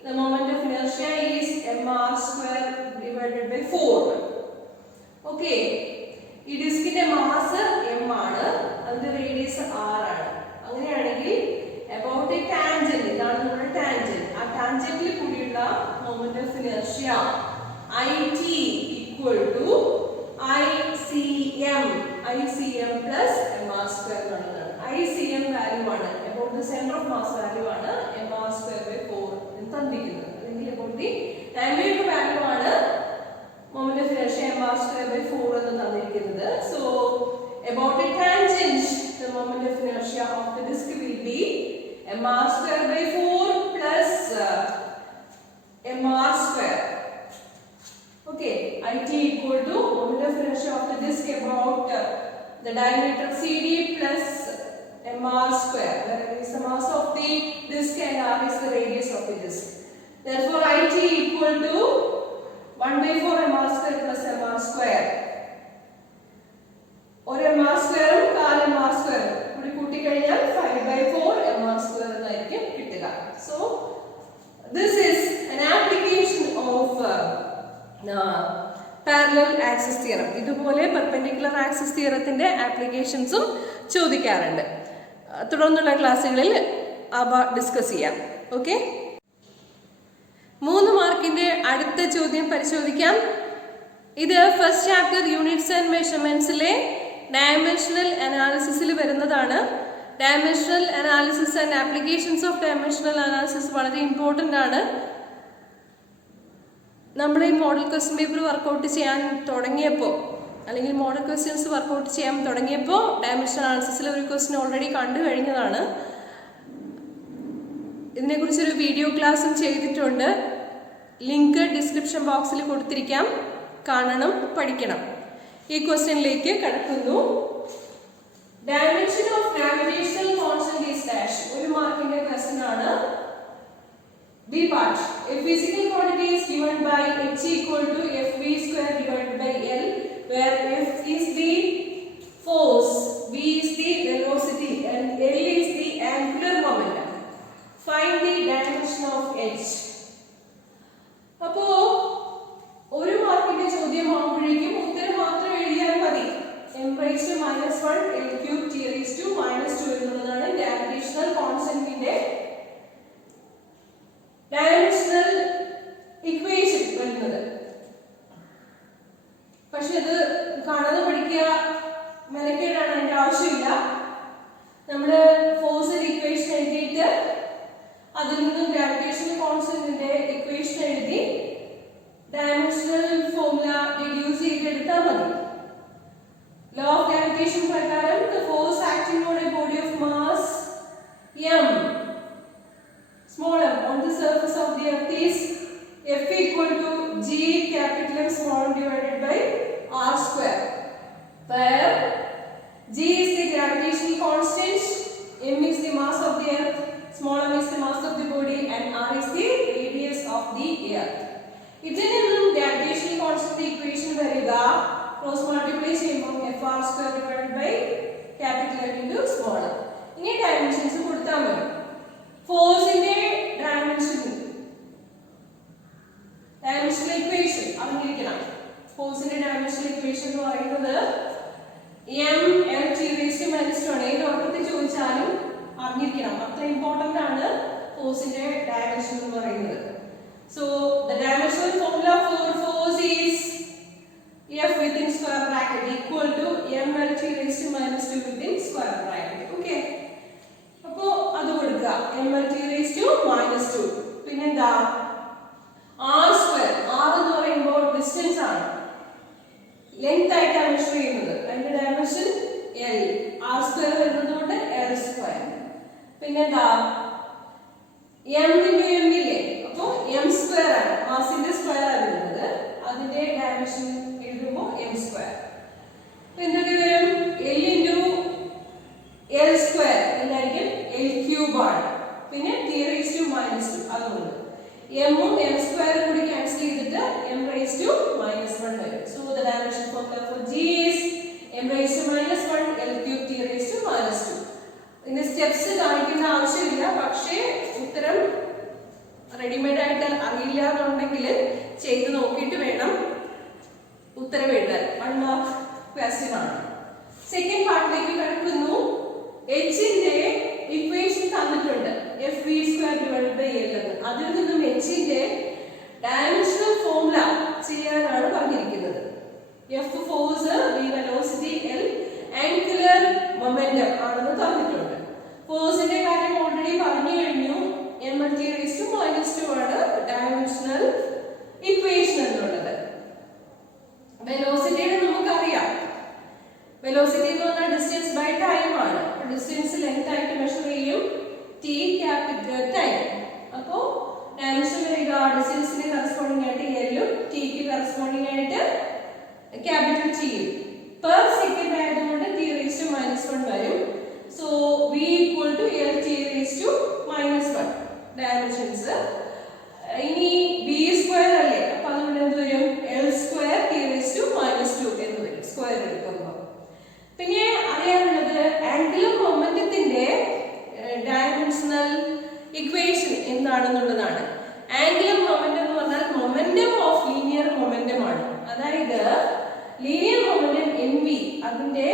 the moment of inertia is mr²/4. Okay, ഈ ഡിസ്കിന്റെ mass m ആണ്, അതിന്റെ റേഡിയസ് r ആണ്. അങ്ങനെയാണെങ്കിൽ about a tangent, ഇതാണ് നമ്മുടെ ടാൻജന്റ്. ആ ടാൻജന്റിൽ കൂടിയുള്ള moment of inertia IT = ICM plus mr² എന്നുള്ളതാണ്. ICM വാല്യൂ ആണ്, about the center of mass value ആണ് mr²/4 എന്ന് തന്നിരിക്കുന്നത്. അല്ലെങ്കിൽ about the diameter വാല്യൂ ആണ് moment of inertia mr²/4 എന്ന് തന്നിരിക്കുന്നത്. So about a tangent, the moment of inertia of the disk will be mr²/4 plus mr². Okay, IT = moment of inertia of the disk about the diameter CD plus mr², where is the mass of the disk and r is the radius of the disk. Therefore IT = 1/4 mr² plus mr². ഒരു mr² ഉം 4 mr² കൂടി കൂട്ടി കഴിഞ്ഞാൽ 5/4 mr² എന്നായിരിക്കും കിട്ടുക. So this is an application of parallel axis theorem. ഇതുപോലെ perpendicular axis തിയറത്തിന്റെ ആപ്ലിക്കേഷൻസും ചോദിക്കാറുണ്ട്. തുടർന്നുള്ള ക്ലാസ്സുകളിൽ അവ ഡിസ്കസ് ചെയ്യാം. ഓക്കെ, 3 മാർക്കിന്റെ അടുത്ത ചോദ്യം പരിശോധിക്കാം. ഇത് ഫസ്റ്റ് ചാപ്റ്റർ യൂണിറ്റ്സ് ആൻഡ് മെഷർമെന്റ്സിലെ ഡയമെൻഷണൽ അനാലിസിസിൽ വരുന്നതാണ്. Dimensional analysis and applications of dimensional analysis വളരെ ഇമ്പോർട്ടൻ്റ് ആണ്. നമ്മൾ ഈ മോഡൽ ക്വസ്റ്റ്യൻ പേപ്പർ വർക്കൗട്ട് ചെയ്യാൻ തുടങ്ങിയപ്പോൾ, അല്ലെങ്കിൽ മോഡൽ ക്വസ്റ്റ്യൻസ് വർക്കൗട്ട് ചെയ്യാൻ തുടങ്ങിയപ്പോൾ ഡയമെൻഷണൽ അനാലിസിസിൽ ഒരു ക്വസ്റ്റ്യൻ ഓൾറെഡി കണ്ടു കഴിഞ്ഞതാണ്. ഇതിനെക്കുറിച്ചൊരു വീഡിയോ ക്ലാസ്സും ചെയ്തിട്ടുണ്ട്. ലിങ്ക് ഡിസ്ക്രിപ്ഷൻ ബോക്സിൽ കൊടുത്തിരിക്കാം, കാണണം, പഠിക്കണം. ഈ ക്വസ്റ്റ്യനിലേക്ക് കടക്കുന്നു. Dimension of gravitational constant is dash. 1 മാർക്കിന്റെ ക്വസ്റ്റ്യൻ ആണ്. B part. A physical quantity is given by h = fv²/L, where f is the force, v is the velocity, and L is the angular momentum. Find the dimension of h. അപ്പോ 1 മാർക്കിന്റെ ചോദ്യം ആവുമ്പോഴേക്കും ഉത്തരം മാത്രം എഴുതിയാൽ മതി. m⁻⁻⁴ നമ്മള് ഫോഴ്സിന്റെ ഇക്വേഷൻ എഴുതിയിട്ട് അതിൽ നിന്നും ഗ്രാവിറ്റേഷണൽ കോൺസ്റ്റന്റിന്റെ ഇക്വേഷൻ എഴുതി ഡയമെൻഷണൽ ഫോർമുല റെഡ്യൂസ് ചെയ്തെടുത്താൽ മതി. Law of gravitation prakaram, the force acting on a body of mass m small m on the surface of the earth is F equal to G capital M small m divided by R square, where G is the gravitational constant, M is the mass of the earth, small m is the mass of the body, and R is the radius of the earth. ഇതിൽ നിന്നും gravitational constant equation വരിക cross multiply ചെയ്യുമ്പോൾ FR square divided by capital M into small m. ഇനി dimensions കൊടുത്താൽ മതി. ഫോഴ്സിന്റെ dimensional equation അറിഞ്ഞിരിക്കണം. ഫോഴ്സിന്റെ ഡയമെൻഷണൽ ഇക്വേഷൻ എന്ന് പറയുന്നത് m(L)(T)⁻2 ആണ്. ഏത് ഓർമ്മത്തിൽ ചോദിച്ചാലും അറിഞ്ഞിരിക്കണം. അത്ര ഇമ്പോർട്ടന്റ് ആണ് ഫോഴ്സിന്റെ ഡയമെൻഷൻ എന്ന് പറയുന്നത്. So the dimensional formula for force is F within square bracket equal to m(L)(T)⁻2 within square bracket. Okay. അപ്പോ അത് കൊടുക്കുക m(L)(T)⁻2. പിന്നെന്താ R square. R എന്ന് പറയുമ്പോൾ ഡിസ്റ്റൻസ് ആണ്, ലെങ്ത് ആയിട്ടാണ് മെഷർ ചെയ്യുന്നത്. അതിന്റെ ഡയമെൻഷൻ L. R square വരുന്നത് കൊണ്ട് L square. പിന്നെന്താ m into m ഇല്ലേ, അപ്പോ m square ആണ്, മാസിന്റെ സ്ക്വയർ ആണ് വരുന്നത്. അതിന്റെ ഡയമെൻഷൻ എഴുതുമ്പോൾ m square. എന്തൊക്കെ വരും? L into L square എന്തായിരിക്കും? L cube ആണ്. പിന്നെ T⁻². അതുകൊണ്ട് m ഉം m square കൂടി ക്യാൻസൽ ചെയ്തിട്ട് m⁻⁻1 വരും. So the dimension formula for G is m⁻⁻1 L³ T⁻². ഇതിന്റെ സ്റ്റെപ്സ് കാണിക്കേണ്ട ആവശ്യമില്ല, പക്ഷേ ഉത്തരം റെഡിമെയ്ഡ് ആയിട്ട് അറിയില്ല എന്നുണ്ടെങ്കിൽ ചെയ്ത് നോക്കിയിട്ട് വേണം ഉത്തരം എഴുതാൻ. 1 മാർക്ക് ക്വസ്റ്റ്യൻ ആണ്. സെക്കൻഡ് പാർട്ടിലേക്ക് കടക്കുന്നു. എച്ചിന്റെ ഇക്വേഷൻ തന്നിട്ടുണ്ട്, F(V²)L എന്ന്. അതിൽ നിന്നും എച്ചിന്റെ ഡയമെൻഷണൽ ഫോർമുല ചെയ്യാനാണ് പറഞ്ഞിരിക്കുന്നത്. F force, V velocity, L angular momentum ആണെന്ന് തന്നിട്ടുണ്ട്. ഫോഴ്സിന്റെ കാര്യം ഓൾറെഡി പറഞ്ഞു കഴിഞ്ഞു. m(T)⁻2 ആണ് ഡയമെൻഷണൽ ഇക്വേഷൻ എന്നുള്ളത്. വെലോസിറ്റിയുടെ നമുക്കറിയാം. വെലോസിറ്റി എന്ന് പറഞ്ഞാൽ ഡിസ്റ്റൻസ് ബൈ ടൈം ആണ്. ഡിസ്റ്റൻസ് ലെങ്ത് ആയിട്ട് മെഷർ ചെയ്യും, t ക്യാപിറ്റൽ ടൈം. അപ്പോ ഡയമെൻഷൻ വരിക ഡിസ്റ്റൻസിന് കറസ്പോണ്ടിങ് ആയിട്ട് L ഉം t ക്ക് കറസ്പോണ്ടിങ് ആയിട്ട് ക്യാപിറ്റൽ T യും. പെർ സെക്കൻഡ് ആയതുകൊണ്ട് T⁻⁻1 വരും. So V equal to L(T)⁻1 dimensions. ഇനി V² അല്ലേ, അപ്പൊ അതുകൊണ്ട് എന്ത് വരും? L² T⁻⁻2 എന്ന് വരും സ്ക്വയർ എടുക്കുമ്പോൾ. പിന്നെ അറിയാനുള്ളത് ആംഗുലർ മൊമെന്റത്തിന്റെ ഡയമെൻഷണൽ ഇക്വേഷൻ എന്താണെന്നുള്ളതാണ്. ആംഗുലർ മൊമെന്റം എന്ന് പറഞ്ഞാൽ മൊമെന്റം ഓഫ് ലീനിയർ മൊമെന്റം ആണ്. അതായത് ലീനിയർ മൊമെന്റം mv, അതിന്റെ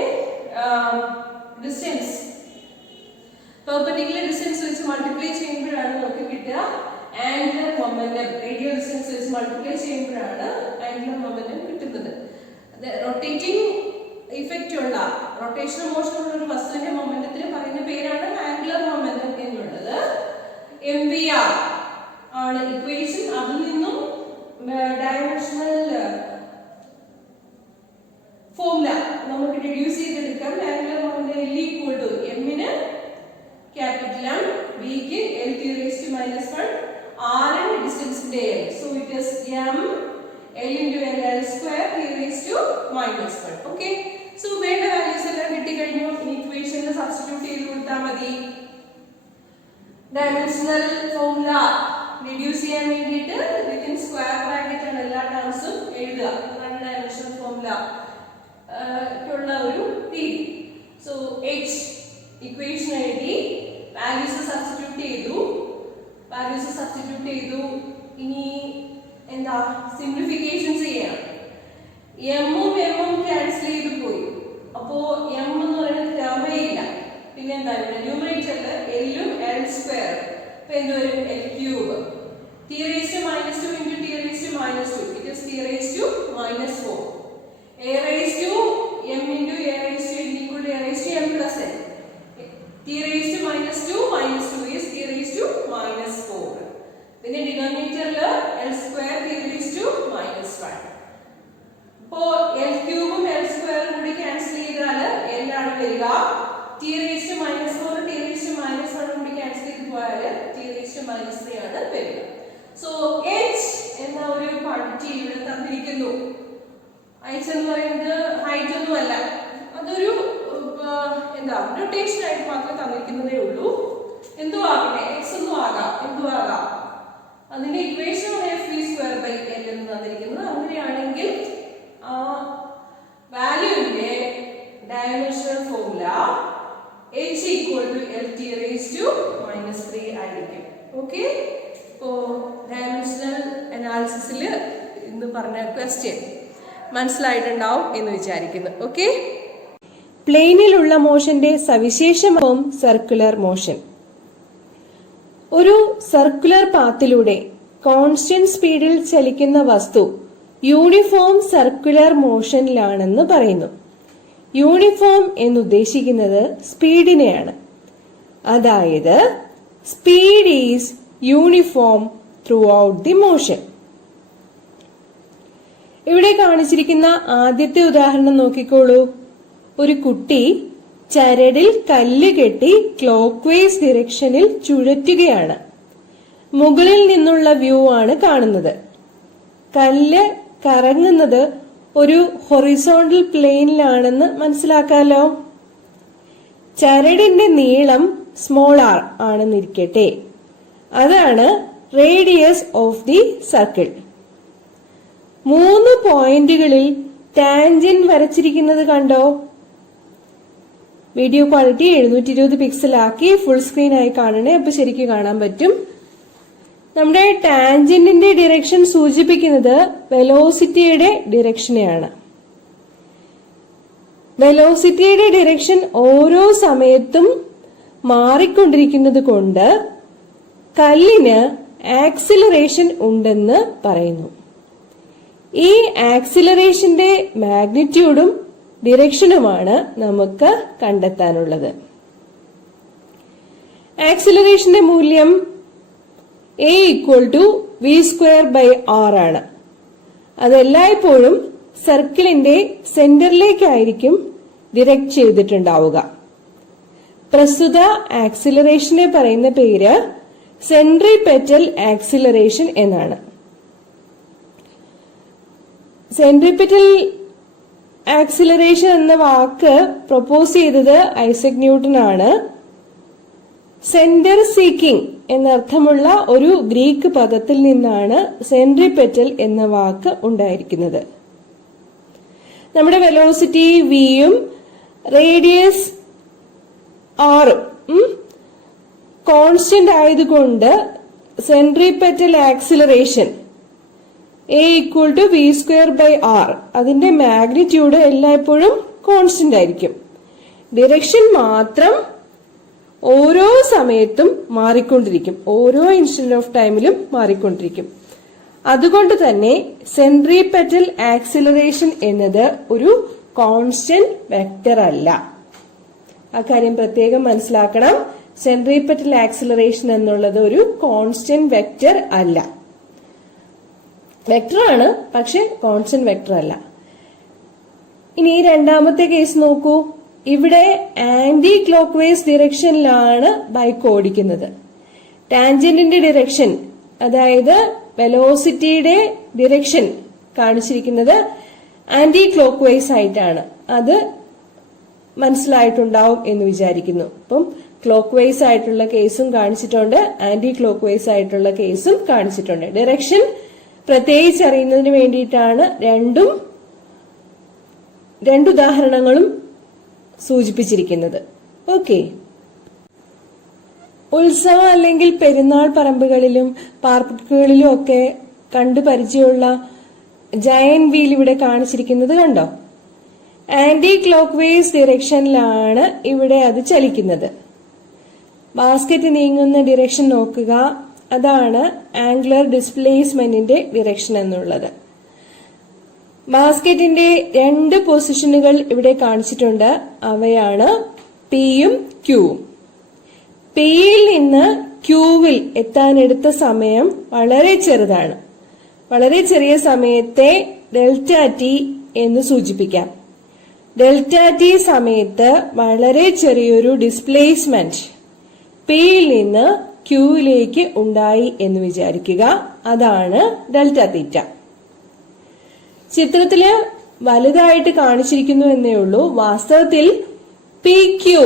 ഡിസ്റ്റൻസ് പെർപെൻഡിക്കുലർ ഡിസ്റ്റൻസ് വെച്ച് മൾട്ടിപ്ലൈ ചെയ്യുമ്പോഴാണ് നമുക്ക് കിട്ടുക ആംഗുലർ മൊമെന്റം. റേഡിയൽ ഡിസ്റ്റൻസ് വെച്ച് മൾട്ടിപ്ലൈ ചെയ്യുമ്പോഴാണ് ആംഗുലർ മൊമെന്റം കിട്ടുന്നത്. റൊട്ടേറ്റിംഗ് ഇഫക്റ്റ് ഉള്ള റൊട്ടേഷണൽ മോഷൻ ഉള്ള ഒരു വസ്തുവിന്റെ മൊമെന്റത്തിന് പറയുന്ന പേരാണ് ആംഗുലർ മൊമെന്റം എന്നുള്ളത്. mvr ആണ് ഇക്വേഷൻ. അതിൽ നിന്നും ഡയമെൻഷണൽ ഫോർമുല നമുക്ക് റെഡ്യൂസ് ചെയ്തെടുക്കാം. Angular momentum L equal to m ന് ക്യാപിറ്റൽ M, V ക്ക് L(T)⁻1, R ന് ഡിസ്റ്റൻസിന്റെ L. So it is m L into L² T⁻1. Okay. So വേണ്ട വാല്യൂസ് എല്ലാം കിട്ടിക്കഴിഞ്ഞു. ഇക്വേഷനിൽ സബ്സ്റ്റിറ്റ്യൂട്ട് ചെയ്ത് കൊടുത്താൽ മതി. ഡയമെൻഷണൽ ഫോർമുല റെഡ്യൂസ് ചെയ്യാൻ വേണ്ടിയിട്ട് വിത്തിൻ സ്ക്വയർ ബ്രാക്കറ്റ് ആണ് എല്ലാ ടേംസും എഴുതുക. അതാണ് ഡയമെൻഷണൽ ഫോർമുല ക്കുള്ള ഒരു രീതി. സോ H ഇക്വേഷൻ എഴുതി, വാല്യൂസ് സബ്സ്റ്റിറ്റ്യൂട്ട് ചെയ്തു. ഇനി എന്താ സിംപ്ലിഫിക്കേഷൻ ചെയ്യണം. m ഉം m ഉം ക്യാൻസൽ ചെയ്ത് പോയി. അപ്പോ m എന്ന് പറയുന്നത് ടേമേ ഇല്ല. പിന്നെ എന്താ ന്യൂമറേറ്ററിൽ L ഉം L². അപ്പൊ എന്ത് വരും? L³ T⁻⁻2 into T⁻⁻2. It is T⁻⁻4. A raised to m into A raised to n equal to A raised to m plus n. t raised to minus 2 is t raised to minus 4. പിന്നെ ഡിനോമിനേറ്ററിൽ l square t raised to minus 1. അപ്പോൾ l cube ഉം l square കൂടി cancel ചെയ്താൽ l ആണ് വരിക. t raised to minus 4 t raised to minus 1 കൂടി cancel ചെയ്ത് പോയാൽ t raised to minus 3 ആണ് വരിക. സോ h എന്ന ഒരു ക്വാണ്ടിറ്റി ഇവിടെ തന്നിരിക്കുന്നു. h എന്ന് പറയുന്നത് ഹൈറ്റ് ഒന്നുമല്ല, അതൊരു എന്താ നൊട്ടേഷൻ ആയിട്ട് മാത്രമേ തന്നിരിക്കുന്നതേ ഉള്ളൂ. എന്തോ ആകട്ടെ, എക്സ് ഒന്നും ആകാം, എന്തോ ആകാം. അതിന്റെ ഇക്വേഷൻ f(v²/l) എന്ന് തന്നിരിക്കുന്നത്. അങ്ങനെയാണെങ്കിൽ ആ വാല്യൂവിന്റെ dimensional formula h = lt raised to -3 ആയിരിക്കും. ഓക്കെ, ഇപ്പോ ഡയമെൻഷണൽ അനാലിസിസിൽ ഇന്ന് പറഞ്ഞ ക്വസ്റ്റ്യൻ മനസ്സിലായിട്ടുണ്ടാവും എന്ന് വിചാരിക്കുന്നു. ഓക്കെ, പ്ലെയിനിലുള്ള മോഷന്റെ സവിശേഷമാവും സർക്കുലർ മോഷൻ. ഒരു സർക്കുലർ പാത്തിലൂടെ കോൺസ്റ്റന്റ് സ്പീഡിൽ ചലിക്കുന്ന വസ്തു യൂണിഫോം സർക്കുലർ മോഷനിലാണെന്ന് പറയുന്നു. യൂണിഫോം എന്നുദ്ദേശിക്കുന്നത് സ്പീഡിനെയാണ്. അതായത് speed is uniform throughout the motion. ഇവിടെ കാണിച്ചിരിക്കുന്ന ആദ്യത്തെ ഉദാഹരണം നോക്കിക്കോളൂ. ഒരു കുട്ടി ചരടിൽ കല്ല് കെട്ടി ക്ലോക്ക് വൈസ് ഡിറക്ഷനിൽ ചുഴറ്റുകയാണ്. മുകളിൽ നിന്നുള്ള വ്യൂ ആണ് കാണുന്നത്. കല്ല് കറങ്ങുന്നത് ഒരു ഹൊറിസോണ്ടൽ പ്ലെയിനിലാണെന്ന് മനസ്സിലാക്കാലോ. ചരടിന്റെ നീളം സ്മോൾ r ആണെന്നിരിക്കട്ടെ. അതാണ് റേഡിയസ് ഓഫ് ദി സർക്കിൾ. 3 പോയിന്റുകളിൽ ടാൻജന്റ് വരച്ചിരിക്കുന്നത് കണ്ടോ? വീഡിയോ ക്വാളിറ്റി 720 പിക്സൽ ആക്കി ഫുൾ സ്ക്രീൻ ആയി കാണണേ, അപ്പൊ ശരിക്കും കാണാൻ പറ്റും. നമ്മുടെ ടാൻജന്റിന്റെ ഡിറക്ഷൻ സൂചിപ്പിക്കുന്നത് വെലോസിറ്റിയുടെ ഡിറക്ഷനെയാണ്. വെലോസിറ്റിയുടെ ഡിറക്ഷൻ ഓരോ സമയത്തും മാറിക്കൊണ്ടിരിക്കുന്നത് കൊണ്ട് കല്ലിന് ആക്സിലറേഷൻ ഉണ്ടെന്ന് പറയുന്നു. ഈ ആക്സിലറേഷന്റെ മാഗ്നിറ്റ്യൂഡും ഡിറക്ഷനുമാണ് നമുക്ക് കണ്ടെത്താനുള്ളത്. ആക്സിലറേഷന്റെ മൂല്യം a = v²/r ആണ്. അതെല്ലായ്പ്പോഴും സർക്കിളിന്റെ സെന്ററിലേക്കായിരിക്കും ഡിറക്റ്റ് ചെയ്തിട്ടുണ്ടാവുക. പ്രസ്തുത ആക്സിലറേഷനെ പറയുന്ന പേര് സെൻട്രിപെറ്റൽ ആക്സിലറേഷൻ എന്നാണ്. സെൻട്രിപെറ്റൽ ആക്സിലറേഷൻ എന്ന വാക്ക് പ്രൊപ്പോസ് ചെയ്തത് ഐസക് ന്യൂട്ടൺ ആണ്. സെന്റർ സീക്കിംഗ് എന്നർത്ഥമുള്ള ഒരു ഗ്രീക്ക് പദത്തിൽ നിന്നാണ് സെൻട്രിപെറ്റൽ എന്ന വാക്ക് ഉണ്ടായിരിക്കുന്നത്. നമ്മുടെ വെലോസിറ്റി വിയും റേഡിയസ് ആറും കോൺസ്റ്റന്റ് ആയതുകൊണ്ട് സെൻട്രിപെറ്റൽ ആക്സിലറേഷൻ a = v²/r, അതിന്റെ മാഗ്നിറ്റ്യൂഡ് എല്ലായ്പ്പോഴും കോൺസ്റ്റന്റ് ആയിരിക്കും. ഡിറക്ഷൻ മാത്രം ഓരോ സമയത്തും മാറിക്കൊണ്ടിരിക്കും, ഓരോ ഇൻസ്റ്റന്റ് ഓഫ് ടൈമിലും മാറിക്കൊണ്ടിരിക്കും. അതുകൊണ്ട് തന്നെ സെൻട്രിപെറ്റൽ ആക്സിലറേഷൻ എന്നത് ഒരു കോൺസ്റ്റന്റ് വെക്ടർ അല്ല. ആ കാര്യം പ്രത്യേകം മനസ്സിലാക്കണം. സെൻട്രിപെറ്റൽ ആക്സിലറേഷൻ എന്നുള്ളത് ഒരു കോൺസ്റ്റന്റ് വെക്ടർ അല്ല. വെക്ടർ ആണ്, പക്ഷെ കോൺസ്റ്റന്റ് വെക്ടർ അല്ല. ഇനി രണ്ടാമത്തെ കേസ് നോക്കൂ. ഇവിടെ ആന്റി ക്ലോക്ക് വൈസ് ഡിറക്ഷനിലാണ് ബൈക്ക് ഓടിക്കുന്നത്. ടാൻജന്റിന്റെ ഡിറക്ഷൻ, അതായത് വെലോസിറ്റിയുടെ ഡിറക്ഷൻ കാണിച്ചിരിക്കുന്നത് ആന്റി ക്ലോക്ക് വൈസ് ആയിട്ടാണ്. അത് മനസ്സിലായിട്ടുണ്ടാവും എന്ന് വിചാരിക്കുന്നു. അപ്പം ക്ലോക്ക് വൈസ് ആയിട്ടുള്ള കേസും കാണിച്ചിട്ടുണ്ട്, ആന്റി ക്ലോക്ക് വൈസ് ആയിട്ടുള്ള കേസും കാണിച്ചിട്ടുണ്ട്. ഡിറക്ഷൻ പ്രത്യേകിച്ച് അറിയുന്നതിന് വേണ്ടിയിട്ടാണ് രണ്ട് ഉദാഹരണങ്ങളും സൂചിപ്പിച്ചിരിക്കുന്നത്. ഓക്കെ, ഉത്സവം അല്ലെങ്കിൽ പെരുന്നാൾ പറമ്പുകളിലും പാർക്കുകളിലും ഒക്കെ കണ്ടു പരിചയമുള്ള ജയന്റ് വീൽ ഇവിടെ കാണിച്ചിരിക്കുന്നത് കണ്ടോ? ആന്റി ക്ലോക്ക് വൈസ് ഡിറക്ഷനിലാണ് ഇവിടെ അത് ചലിക്കുന്നത്. ബാസ്കറ്റ് നീങ്ങുന്ന ഡിറക്ഷൻ നോക്കുക, അതാണ് ആംഗുലർ ഡിസ്പ്ലേസ്മെന്റിന്റെ ഡിറക്ഷൻ എന്നുള്ളത്. ബാസ്കറ്റിന്റെ 2 പൊസിഷനുകൾ ഇവിടെ കാണിച്ചിട്ടുണ്ട്. അവയാണ് പിയും ക്യൂവും. നിന്ന് ക്യൂവിൽ എത്താനെടുത്ത സമയം വളരെ ചെറുതാണ്. വളരെ ചെറിയ സമയത്തെ ഡെൽറ്റ ടി എന്ന് സൂചിപ്പിക്കാം. ഡെൽറ്റ ടി സമയത്ത് വളരെ ചെറിയൊരു ഡിസ്പ്ലേസ്മെന്റ് പിയിൽ നിന്ന് ക്യൂവിലേക്ക് ഉണ്ടായി എന്ന് വിചാരിക്കുക. അതാണ് ഡെൽറ്റ തീറ്റ. ചിത്രത്തില് വലുതായിട്ട് കാണിച്ചിരിക്കുന്നു എന്നേ ഉള്ളൂ. വാസ്തവത്തിൽ പി ക്യൂ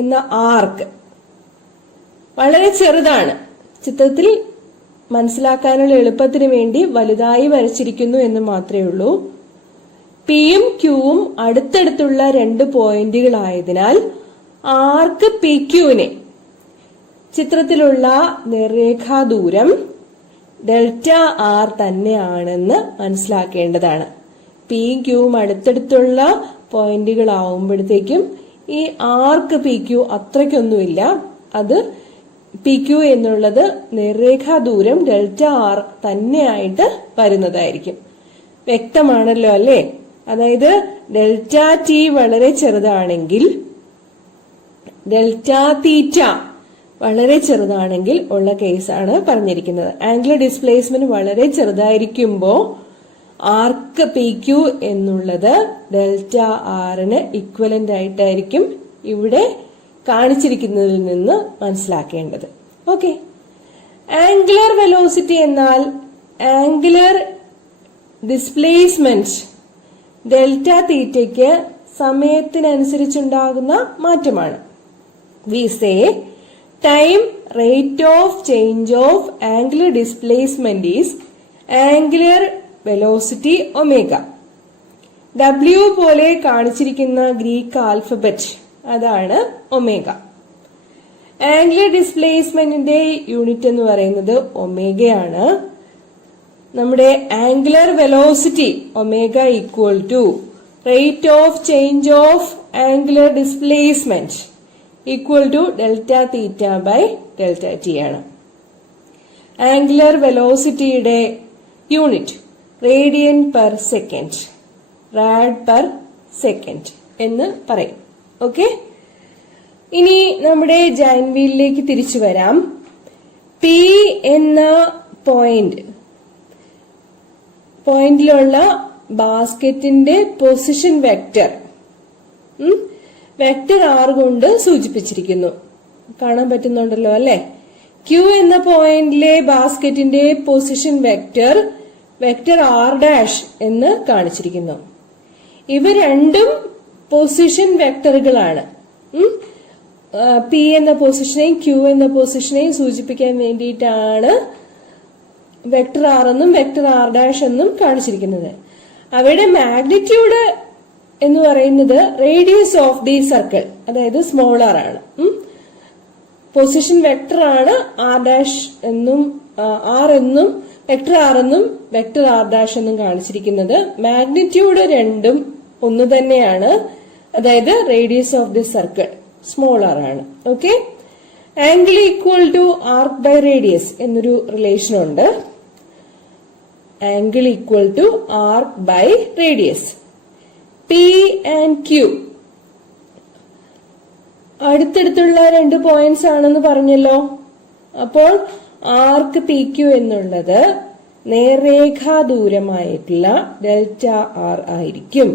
എന്ന ആർക്ക് വളരെ ചെറുതാണ്. ചിത്രത്തിൽ മനസ്സിലാക്കാനുള്ള എളുപ്പത്തിന് വേണ്ടി വലുതായി വരച്ചിരിക്കുന്നു എന്ന് മാത്രമേ ഉള്ളൂ. പിയും ക്യൂവും അടുത്തടുത്തുള്ള 2 പോയിന്റുകളായതിനാൽ ആർക്ക് പി ക്യൂവിനെ ചിത്രത്തിലുള്ള നേർരേഖാ ദൂരം ഡെൽറ്റ ആർ തന്നെയാണെന്ന് മനസ്സിലാക്കേണ്ടതാണ്. പിയും ക്യൂവും അടുത്തടുത്തുള്ള പോയിന്റുകളാവുമ്പോഴത്തേക്കും ഈ ആർക്ക് പി ക്യൂ അത്രയ്ക്കൊന്നുമില്ല. അത് പി ക്യൂ എന്നുള്ളത് നേർരേഖാ ദൂരം ഡെൽറ്റ ആർ തന്നെയായിട്ട് വരുന്നതായിരിക്കും. വ്യക്തമാണല്ലോ അല്ലേ? അതായത് ഡെൽറ്റ ടി വളരെ ചെറുതാണെങ്കിൽ, ഡെൽറ്റ തീറ്റ വളരെ ചെറുതാണെങ്കിൽ ഉള്ള കേസാണ് പറഞ്ഞിരിക്കുന്നത്. ആംഗുലർ ഡിസ്പ്ലേസ്മെന്റ് വളരെ ചെറുതായിരിക്കുമ്പോൾ ആർക്ക് പി ക്യൂ എന്നുള്ളത് ഡെൽറ്റ ആറിന് ഇക്വലന്റ് ആയിട്ടായിരിക്കും ഇവിടെ കാണിച്ചിരിക്കുന്നതിൽ നിന്ന് മനസ്സിലാക്കേണ്ടത്. ഓക്കെ. ആംഗുലർ വെലോസിറ്റി എന്നാൽ ആംഗുലർ ഡിസ്പ്ലേസ്മെന്റ് ഡെൽറ്റ തീറ്റയ്ക്ക് സമയത്തിനനുസരിച്ചുണ്ടാകുന്ന മാറ്റമാണ്. We say time rate of change of angular displacement is angular velocity omega. W പോലെ കാണിച്ചിരിക്കുന്ന ഗ്രീക്ക് ആൽഫബറ്റ് അതാണ് ഒമേഗ. ആംഗുലർ ഡിസ്പ്ലേസ്മെന്റിന്റെ യൂണിറ്റ് എന്ന് പറയുന്നത് ഒമേഗയാണ്. നമ്മുടെ angular velocity omega equal to rate of change of angular displacement equal to delta theta by delta T ആണ്. Angular വെലോസിറ്റിയുടെ unit radian per second, rad per second എന്ന് പറയും. ഓക്കെ. ഇനി നമ്മുടെ ജയന്റ് വീലിലേക്ക് തിരിച്ചു വരാം. പി എന്ന പോയിന്റിലുള്ള ബാസ്കറ്റിന്റെ പൊസിഷൻ വെക്റ്റർ വെക്റ്റർ ആർ കൊണ്ട് സൂചിപ്പിച്ചിരിക്കുന്നു. കാണാൻ പറ്റുന്നുണ്ടല്ലോ അല്ലെ? ക്യൂ എന്ന പോയിന്റിലെ ബാസ്കറ്റിന്റെ പൊസിഷൻ വെക്റ്റർ ആർ ഡാഷ് എന്ന് കാണിച്ചിരിക്കുന്നു. ഇവ രണ്ടും പൊസിഷൻ വെക്ടറുകളാണ്. പി എന്ന പൊസിഷനെയും ക്യൂ എന്ന പൊസിഷനെയും സൂചിപ്പിക്കാൻ വേണ്ടിയിട്ടാണ് വെക്ടർ ആർ എന്നും വെക്ടർ ആർ ഡാഷ് എന്നും കാണിച്ചിരിക്കുന്നത്. അവയുടെ മാഗ്നിറ്റ്യൂഡ് എന്ന് പറയുന്നത് റേഡിയസ് ഓഫ് ദി സർക്കിൾ, അതായത് സ്മോളർ ആണ്. പൊസിഷൻ വെക്ടർ ആണ് ആർ ഡാഷ് എന്നും ആർ എന്നും വെക്ടർ ആർ എന്നും വെക്ടർ ആർ ഡാഷ് എന്നും കാണിച്ചിരിക്കുന്നത്. മാഗ്നിറ്റ്യൂഡ് രണ്ടും ഒന്ന് തന്നെയാണ്, അതായത് radius of the circle smaller ആണ്. Okay. Angle equal to arc by radius എന്നൊരു റിലേഷൻ ഉണ്ട്. Angle equal to arc by radius. P and Q അടുത്തടുത്തുള്ള 2 points ആണെന്ന് പറഞ്ഞല്ലോ. അപ്പോൾ ആർക്ക് പി ക്യൂ എന്നുള്ളത് നേർരേഖാ ദൂരമായിട്ടുള്ള ഡെൽറ്റ ആർ ആയിരിക്കും.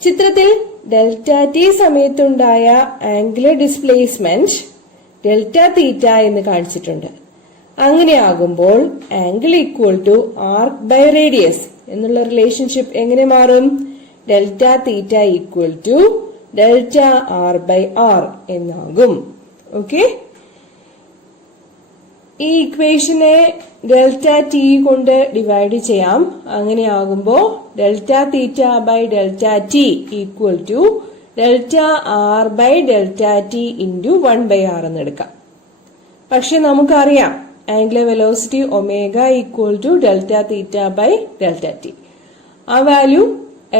ചിത്രത്തിൽ ഡെൽറ്റ ടി സമയത്തുണ്ടായ ആംഗുലർ ഡിസ്പ്ലേസ്മെന്റ് ഡെൽറ്റ തീറ്റ എന്ന് കാണിച്ചിട്ടുണ്ട്. അങ്ങനെയാകുമ്പോൾ angle equal to arc by radius എന്നുള്ള റിലേഷൻഷിപ്പ് എങ്ങനെ മാറും? Delta theta equal to delta R by r എന്നാകും. ഓക്കെ. ഈ ഇക്വേഷനെ ഡെൽറ്റ ടി കൊണ്ട് ഡിവൈഡ് ചെയ്യാം. അങ്ങനെയാകുമ്പോൾ delta theta by delta t equal to delta R by delta t into 1/r എന്ന് എടുക്കാം. പക്ഷെ നമുക്കറിയാം angular velocity omega equal to delta theta by delta T. ആ വാല്യൂ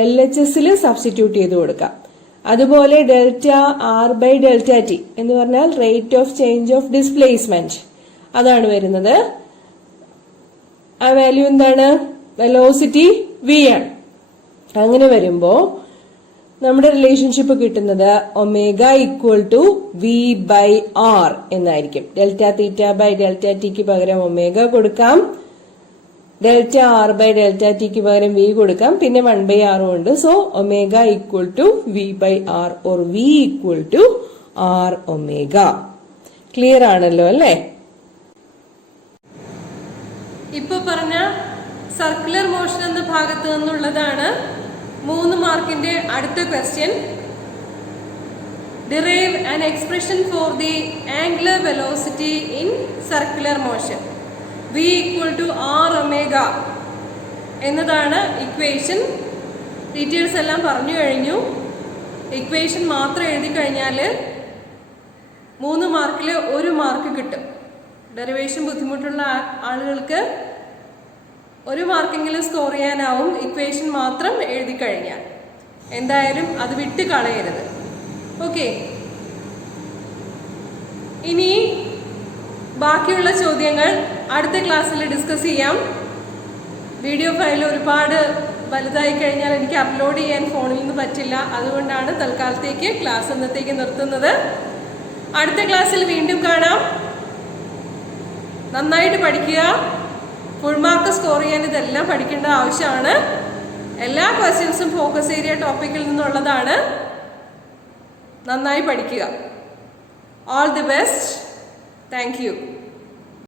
LHS സബ്സ്റ്റിറ്റ്യൂട്ട് ചെയ്ത് കൊടുക്കാം. അതുപോലെ delta R by delta T എന്ന് പറഞ്ഞാൽ rate of change of displacement അതാണ് വരുന്നത്. ആ വാല്യൂ എന്താണ്? വെലോസിറ്റി v ആണ്. അങ്ങനെ വരുമ്പോ നമ്മുടെ റിലേഷൻഷിപ്പ് കിട്ടുന്നത് omega equal to v by r എന്നായിരിക്കും. ഡെൽറ്റ തീറ്റ ബൈ ഡെൽറ്റ ടിക്ക് പകരം ഒമേഗ കൊടുക്കാം, ഡെൽറ്റ ആർ ബൈ ഡെൽറ്റ ടിക്ക് പകരം വി കൊടുക്കാം, പിന്നെ 1/r ഉണ്ട്. So omega equal to v by r or v equal to R omega. Clear ആണല്ലോ അല്ലേ? ഇപ്പൊ പറഞ്ഞ സർക്കുലർ മോഷൻ എന്ന ഭാഗത്ത് നിന്നുള്ളതാണ് 3 മാർക്കിന്റെ അടുത്ത question. Derive an expression for the angular velocity in circular motion v equal to R omega എന്നതാണ് ഇക്വേഷൻ. ഡീറ്റെയിൽസ് എല്ലാം പറഞ്ഞു കഴിഞ്ഞു. ഇക്വേഷൻ മാത്രം എഴുതി കഴിഞ്ഞാൽ 3 മാർക്കിൽ 1 മാർക്ക് കിട്ടും. ഡെറിവേഷൻ ബുദ്ധിമുട്ടുള്ള ആളുകൾക്ക് 1 മാർക്കെങ്കിലും സ്കോർ ചെയ്യാനാവും ഇക്വേഷൻ മാത്രം എഴുതി കഴിഞ്ഞാൽ. എന്തായാലും അത് വിട്ട് കളയരുത്. ഓക്കെ, ഇനി ബാക്കിയുള്ള ചോദ്യങ്ങൾ അടുത്ത ക്ലാസ്സിൽ ഡിസ്കസ് ചെയ്യാം. വീഡിയോ ഫയൽ ഒരുപാട് വലുതായി കഴിഞ്ഞാൽ എനിക്ക് അപ്ലോഡ് ചെയ്യാൻ ഫോണിൽ നിന്ന് പറ്റില്ല. അതുകൊണ്ടാണ് തൽക്കാലത്തേക്ക് ക്ലാസ് ഇന്നത്തേക്ക് നിർത്തുന്നത്. അടുത്ത ക്ലാസ്സിൽ വീണ്ടും കാണാം. നന്നായിട്ട് പഠിക്കുക. ഫുൾ മാർക്ക് സ്കോർ ചെയ്യാൻ ഇതെല്ലാം പഠിക്കേണ്ട ആവശ്യമാണ്. എല്ലാ ക്വസ്റ്റ്യൻസും ഫോക്കസ് ഏരിയ ടോപ്പിക്കിൽ നിന്നുള്ളതാണ്. നന്നായി പഠിക്കുക. All the best. Thank you.